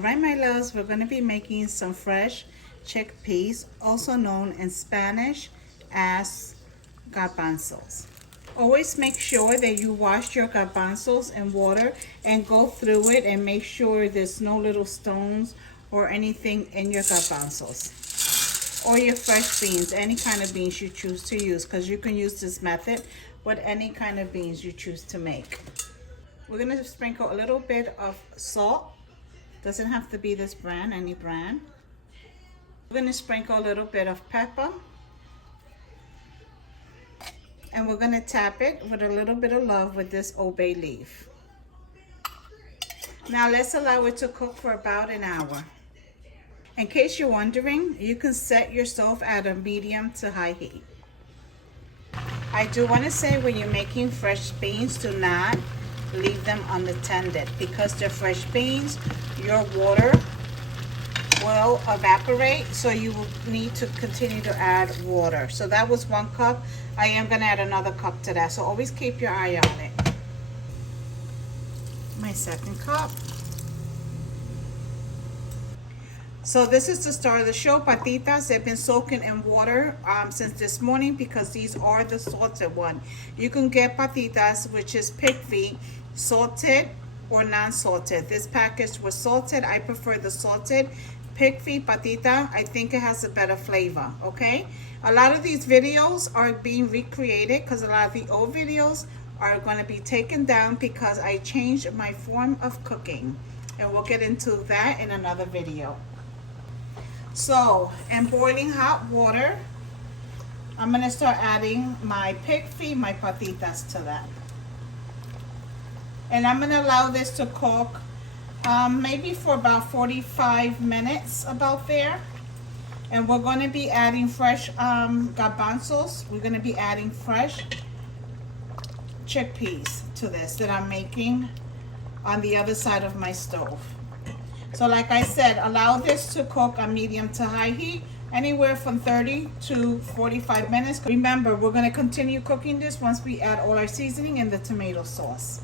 Alright, my loves, we're going to be making some fresh chickpeas, also known in Spanish as garbanzos. Always make sure that you wash your garbanzos in water and go through it and make sure there's no little stones or anything in your garbanzos. Or your fresh beans, any kind of beans you choose to use, because you can use this method with any kind of beans you choose to make. We're going to sprinkle a little bit of salt. Doesn't have to be this brand, any brand. We're going to sprinkle a little bit of pepper. And we're going to tap it with a little bit of love with this Old Bay leaf. Now let's allow it to cook for about an hour. In case you're wondering, you can set your stove at a medium to high heat. I do want to say, when you're making fresh beans, do not leave them unattended, because they're fresh beans. Your water will evaporate, so you will need to continue to add water. So that was 1 cup. I am going to add another cup to that, so always keep your eye on it. My 2nd cup. So this is the start of the show. Patitas, they've been soaking in water since this morning, because these are the salted one. You can get patitas, which is pig feet, salted or non-salted. This package was salted. I prefer the salted pig feet patita. I think it has a better flavor. Okay, a lot of these videos are being recreated because a lot of the old videos are going to be taken down because I changed my form of cooking, and we'll get into that in another video. So in boiling hot water, I'm going to start adding my pig feet, my patitas to that. And I'm going to allow this to cook maybe for about 45 minutes, about there. And we're going to be adding fresh garbanzos. We're going to be adding fresh chickpeas to this that I'm making on the other side of my stove. So like I said, allow this to cook on medium to high heat, anywhere from 30 to 45 minutes. Remember, we're going to continue cooking this once we add all our seasoning and the tomato sauce.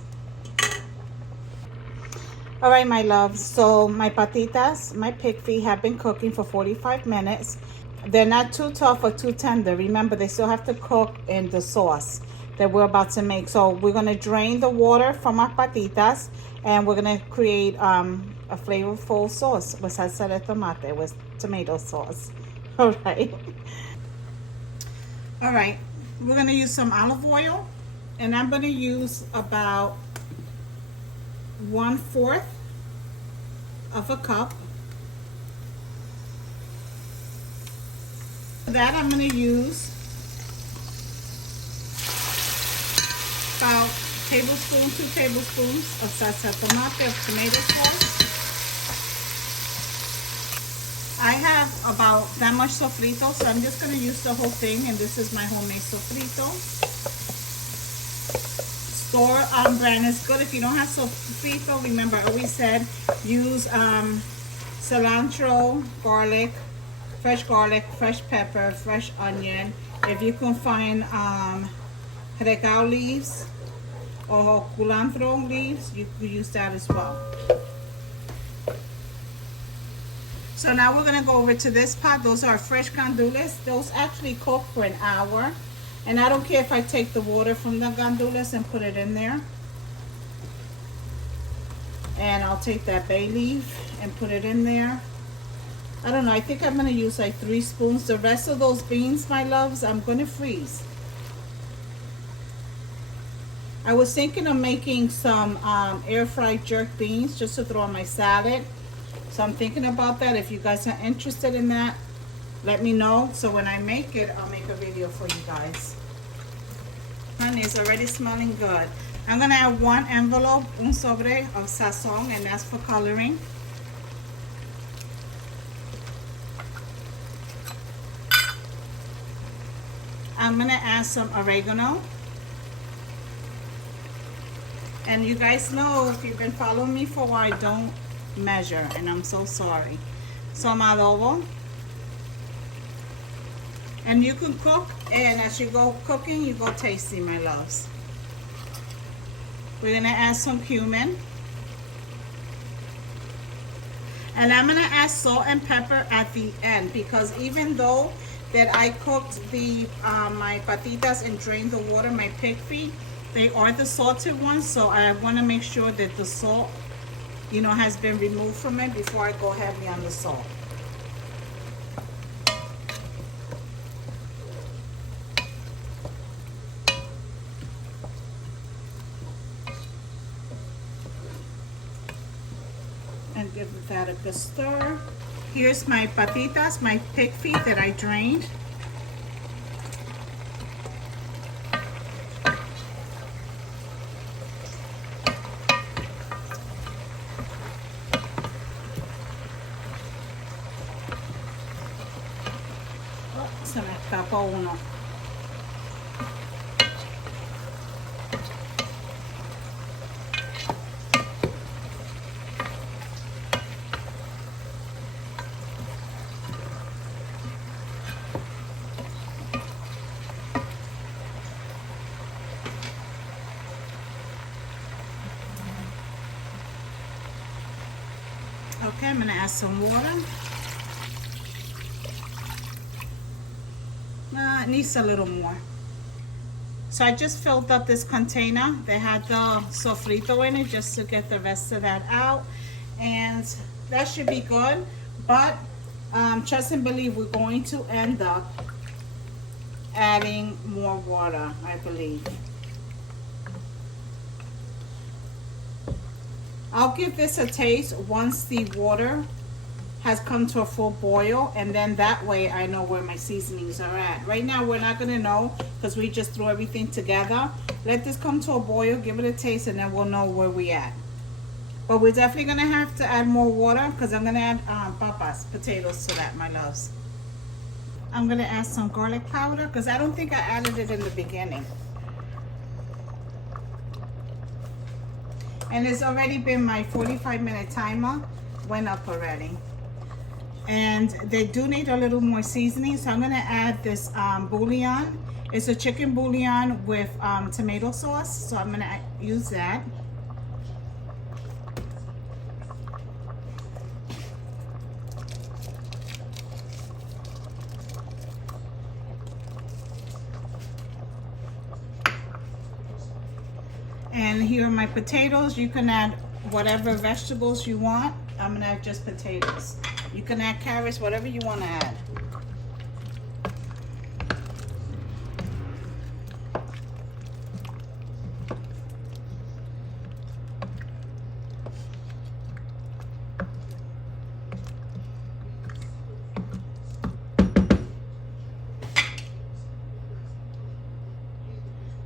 All right, my loves, so my patitas, my pig feet, have been cooking for 45 minutes. They're not too tough or too tender. Remember, they still have to cook in the sauce that we're about to make. So we're going to drain the water from our patitas, and we're going to create a flavorful sauce with salsa de tomate, with tomato sauce. All right. All right, we're going to use some olive oil, and I'm going to use about 1/4 of a cup. For that, I'm going to use about 2 tablespoons of salsa tomate, of tomato sauce. I have about that much sofrito, so I'm just going to use the whole thing, and this is my homemade sofrito. Store brand is good. If you don't have sofrito, remember I always said use cilantro, garlic, fresh pepper, fresh onion. If you can find regao leaves or culantro leaves, you can use that as well. So now we're going to go over to this pot. Those are fresh gandules. Those actually cook for an hour. And I don't care if I take the water from the gandules and put it in there. And I'll take that bay leaf and put it in there. I don't know, I think I'm going to use like 3 spoons. The rest of those beans, my loves, I'm going to freeze. I was thinking of making some air fried jerk beans just to throw on my salad. So I'm thinking about that. If you guys are interested in that, let me know. So when I make it, I'll make a video for you guys. Honey, it's already smelling good. I'm going to add 1 envelope, un sobre of sazon, and that's for coloring. I'm going to add some oregano. And you guys know, if you've been following me for a while, I don't measure, and I'm so sorry. Some adobo. And you can cook, and as you go cooking, you go tasting, my loves. We're gonna add some cumin. And I'm gonna add salt and pepper at the end, because even though that I cooked the my patitas and drained the water, my pig feet, they are the salted ones, so I want to make sure that the salt, you know, has been removed from it before I go heavy on the salt. And give that a good stir. Here's my patitas, my pig feet that I drained. Oh, se me escapó uno. Okay, I'm gonna add some water. It needs a little more. So I just filled up this container that had the sofrito in it just to get the rest of that out. And that should be good. But trust and believe, we're going to end up adding more water, I believe. I'll give this a taste once the water has come to a full boil, and then that way I know where my seasonings are at. Right now we're not gonna know because we just threw everything together. Let this come to a boil, give it a taste, and then we'll know where we at. But we're definitely gonna have to add more water because I'm gonna add potatoes to that, my loves. I'm gonna add some garlic powder because I don't think I added it in the beginning. And it's already been my 45-minute timer, went up already. And they do need a little more seasoning, so I'm gonna add this bouillon. It's a chicken bouillon with tomato sauce, so I'm gonna use that. And here are my potatoes. You can add whatever vegetables you want. I'm gonna add just potatoes. You can add carrots, whatever you want to add.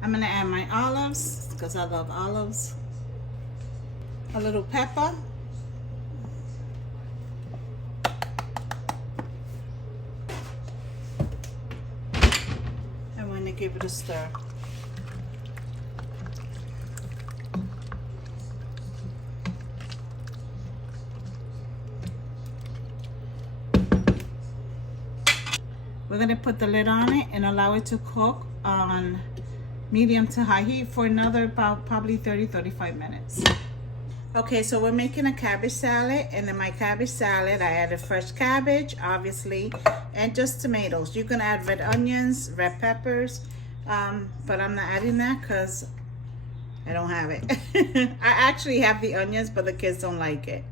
I'm gonna add my olives because I love olives. A little pepper. And when I give it a stir. We're gonna put the lid on it and allow it to cook on medium to high heat for another about probably 30-35 minutes. Okay, so we're making a cabbage salad, and in my cabbage salad I added fresh cabbage, obviously, and just tomatoes. You can add red onions, red peppers, but I'm not adding that because I don't have it. I actually have the onions, but the kids don't like it.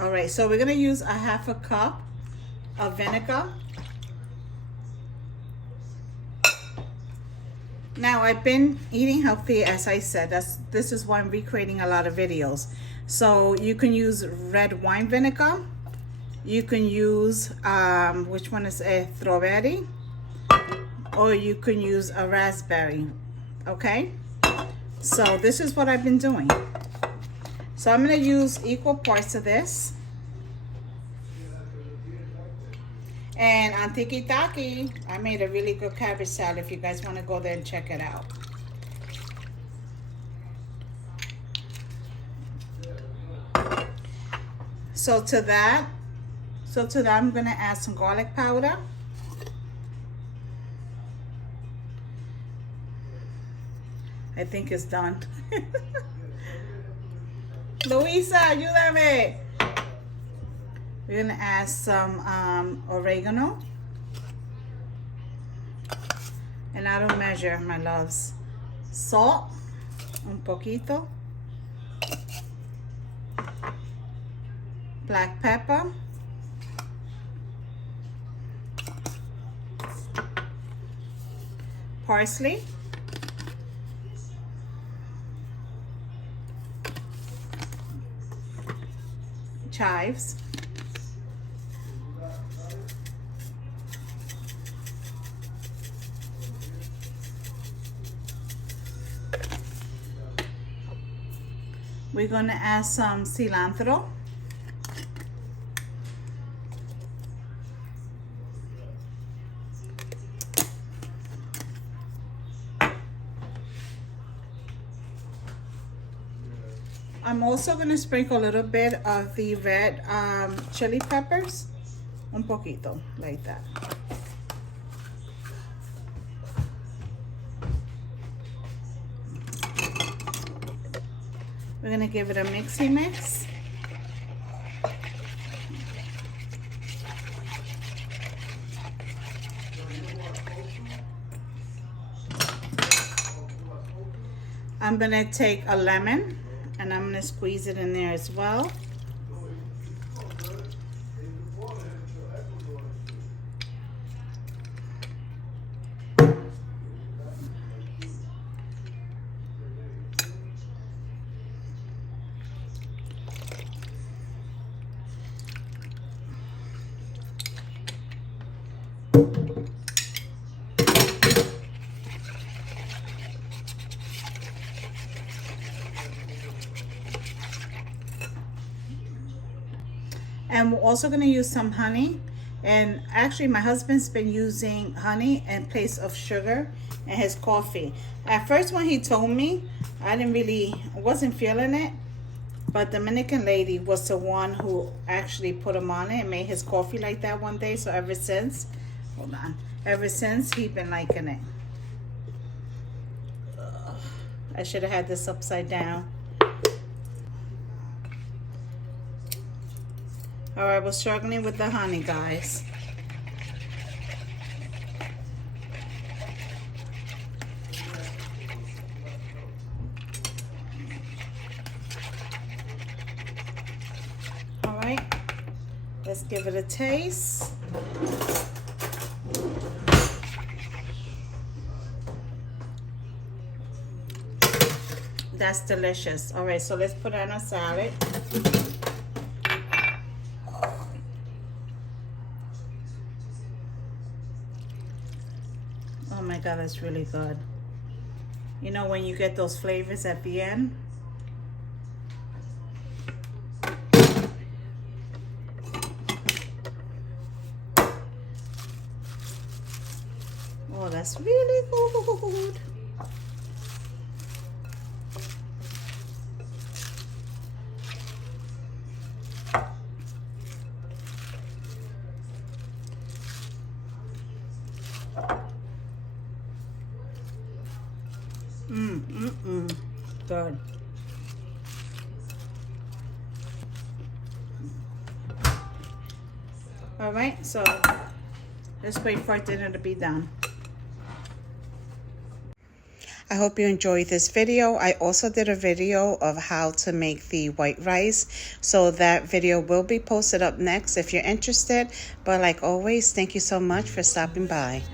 All right, so we're gonna use a 1/2 cup of vinegar. Now, I've been eating healthy, as I said. This is why I'm recreating a lot of videos. So you can use red wine vinegar. You can use, which one is a strawberry? Or you can use a raspberry, okay? So this is what I've been doing. So I'm gonna use equal parts of this. And on Tiki Taki, I made a really good cabbage salad if you guys want to go there and check it out. So to that I'm going to add some garlic powder. I think it's done. Luisa, ayúdame. We're gonna add some oregano. And I don't measure, my loves. Salt, un poquito. Black pepper. Parsley. Chives. We're gonna add some cilantro. I'm also gonna sprinkle a little bit of the red chili peppers, un poquito, like that. We're gonna give it a mixy mix. I'm gonna take a lemon and I'm gonna squeeze it in there as well. And we're also going to use some honey. And actually my husband's been using honey in place of sugar in his coffee. At first when he told me, I wasn't feeling it. But Dominican lady was the one who actually put him on it and made his coffee like that one day. So ever since, ever since he's been liking it. I should have had this upside down. All right, we're struggling with the honey, guys. All right, let's give it a taste. That's delicious. All right, so let's put on a salad. Oh my God, that's really good. You know when you get those flavors at the end? Oh, that's really good. Good. All right, so let's wait for dinner to be done. I hope you enjoyed this video. I also did a video of how to make the white rice. So that video will be posted up next if you're interested. But like always, thank you so much for stopping by.